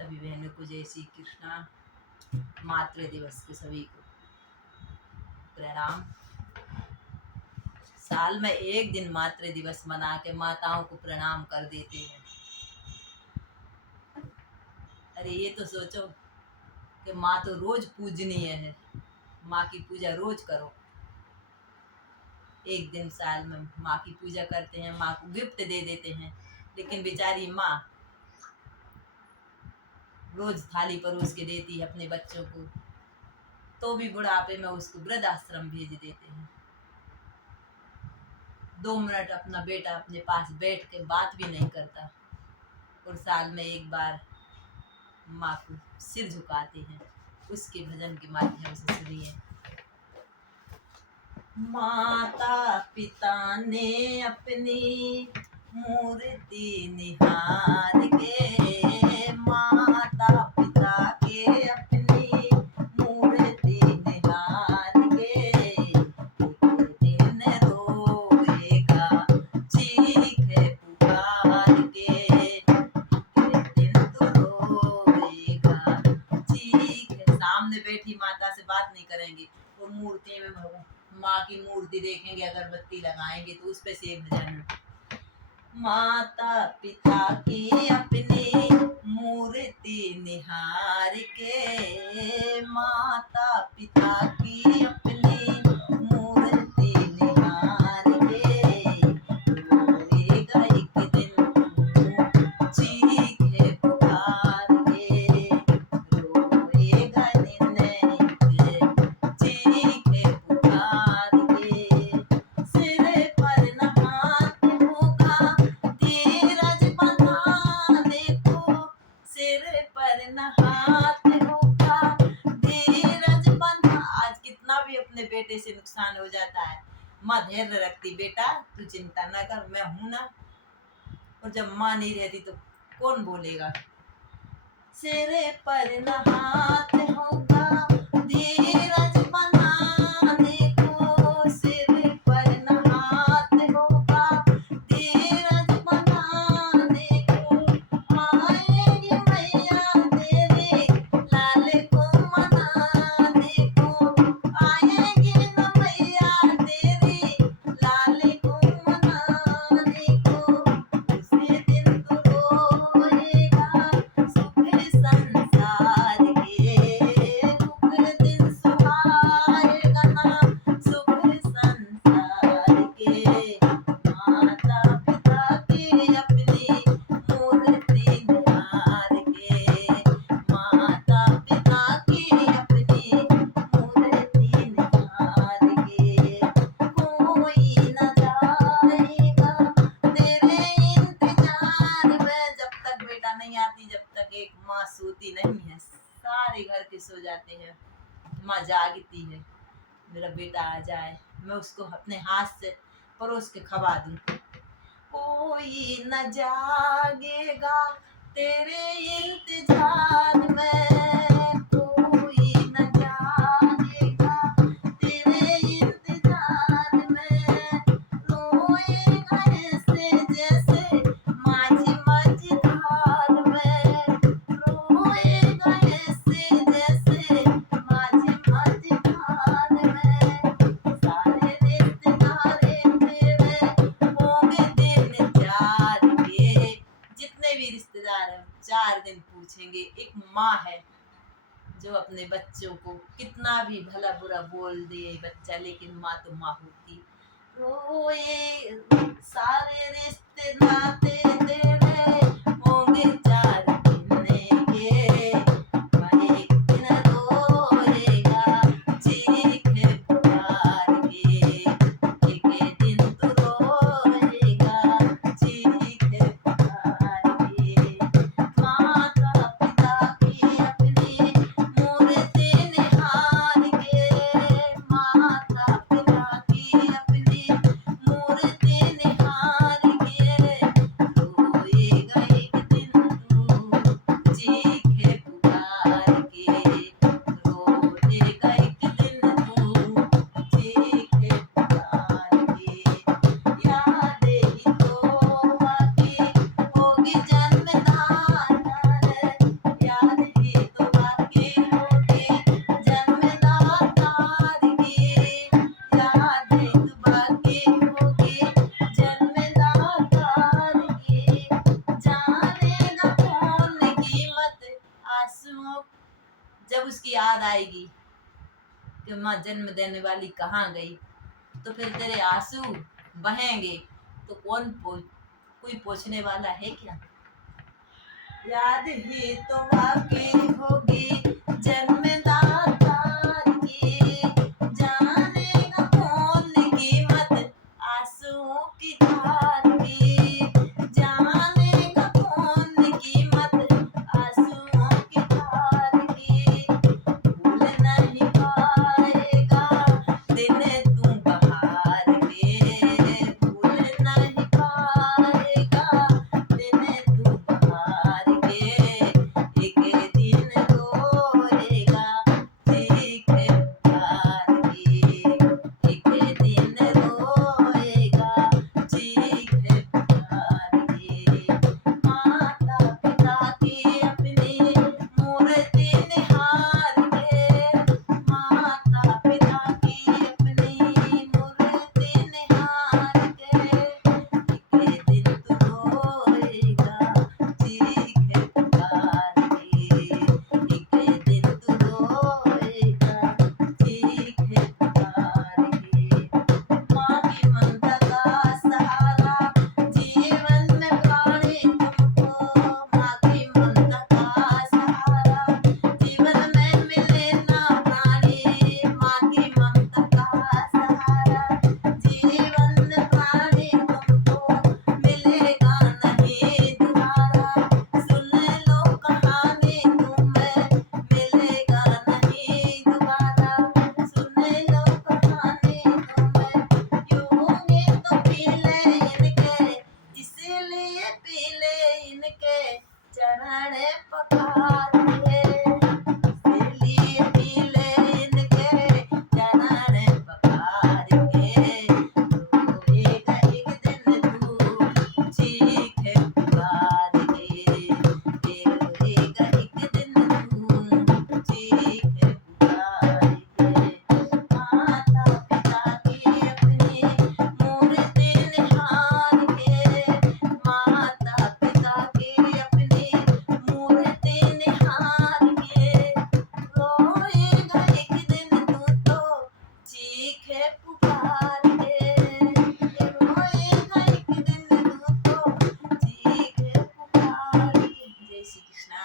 सभी बहनों को जय श्री कृष्णा। मातृ दिवस के सभी को प्रणाम। साल में एक दिन मातृ दिवस मना के माताओं को प्रणाम कर देते हैं। अरे ये तो सोचो कि माँ तो रोज पूजनीय है, माँ की पूजा रोज करो। एक दिन साल में माँ की पूजा करते हैं, माँ को गिफ्ट दे देते हैं, लेकिन बेचारी माँ रोज थाली परोस के देती है अपने बच्चों को, तो भी बुढ़ापे में उसको वृद्धाश्रम भेज देते हैं। 2 मिनट अपना बेटा अपने पास बैठ के बात भी नहीं करता, और साल में एक बार माँ को सिर झुकाते हैं। उसके भजन के माध्यम से सुनिए। माता पिता ने अपनी मूर्ति निहार के, माता पिता के अपनी मूर्ति निहार के, एक दिन रोएगा चीख पुकार के, एक दिन तो रोएगा चीख। सामने बैठी माता से बात नहीं करेंगे, वो मूर्ति में माँ की मूर्ति देखेंगे, अगरबत्ती लगाएंगे, तो उस पे से भजन। माता पिता की अपनी मूर्ति निहार के, माता पिता की अपनी मूर्ति निहार के, रोएगा एक दिन चीखे पुकार के, रोएगा दिन चीखे पुकार के। सिर पर न हाथ होगा धीरज बंधाने को, सिर पर न हाथ होगा धीरज बंधा। आज कितना भी अपने बेटे से नुकसान हो जाता है, माँ धैर्य रखती, बेटा तू चिंता न कर, मैं हूं ना। और जब माँ नहीं रहती तो कौन बोलेगा। सिर पर न हाथ होगा धीरज बनाने को, सिर पर न हाथ होगा धीरज बनाने को, आएगी मैया तेरे लाल को मनाने को, आएगी न मैया तेरी लाल को मनाने को, उसी दिन तो रोएगा सुख संसार के, दुख दिन सुहाएगा ना सुख संसार के। माता पिता की अपनी मूर्ति निहार के, माता पिता की अपनी मूर्ति निहार के, कोई न जाएगा तेरे इंतजार में। जब तक बेटा नहीं आती, जब तक एक माँ सोती नहीं है, सारे घर के सो जाते हैं, माँ जागती है, मेरा बेटा आ जाए, मैं उसको अपने हाथ से परोस के खवा दूं। कोई न जागेगा तेरे इंतजार में, कोई न जागेगा तेरे इंतजार में, रोएगा ऐसे जैसे माझी मझधार में, रोएगा ऐसे जैसे माझी मझधार में। सारे रिश्तेदार तेरे होंगे दिन 4 के, जितने भी रिश्तेदार हैं 4 दिन पूछेंगे। एक माँ है जो अपने बच्चों को कितना भी भला बुरा बोल दे बच्चा, लेकिन माँ तो माँ होती। रोए सारे रिश्ते नाते तेरे होंगे 4 दिन के, वह एक दिन रोएगा चीख पुकार के, एक दिन तो रोएगा चीख पुकार के। माता पिता की अपनी मूर्ति निहार के, माता पिता की अपनी मूर्ति निहार के, जब उसकी याद आएगी कि माँ जन्म देने वाली कहाँ गई, तो फिर तेरे आंसू बहेंगे तो कोई पूछने वाला है क्या। याद ही तो बाकी होगी जन्मदाता की, जानेगा कौन कीमत आंसुओं की धार की, जानेगा कौन कीमत आंसुओं की धार की। भूल नहीं पाएगा दिन तू बहार के, भूल नहीं पाएगा दिन तू बहार के। एक दिन रोएगा चीख पुकार के, एक दिन रोएगा चीख पुकार के। माता पिता की अपनी मूर्ति निहार के, माता पिता की अपनी मूर्ति निहार के। एक दिन तू रोएगा चीख पुकार के, एक दिन तू रोएगा चीख पुकार के। माँ की ममता का सहारा जीवन में प्राणी तुमको, माँ की ममता का सहारा जीवन में मिले ना प्राणी, माँ की ममता का सहारा जीवन में प्राणी तुमको मिलेगा नहीं दोबारा। सुन लो कहानी तुम्हें मिलेगा नहीं दोबारा, सुन लो कहानी तुम्हें। यूं तो पी ले इनके, इसीलिए पी ले इनके चरण पखार के, इसीलिए पी ले इनके चरण पखार के। रोएगा एक दिन तू चीख पुकार के, रोएगा एक दिन तू चीख पुकार के। माता पिता की अपनी मूर्ति निहार के, माता पिता की अपनी मूर्ति निहार के। रोएगा एक दिन तू तो चीख पुकार के, रोएगा एक दिन तू तो चीख पुकार के। जय श्री कृष्णा।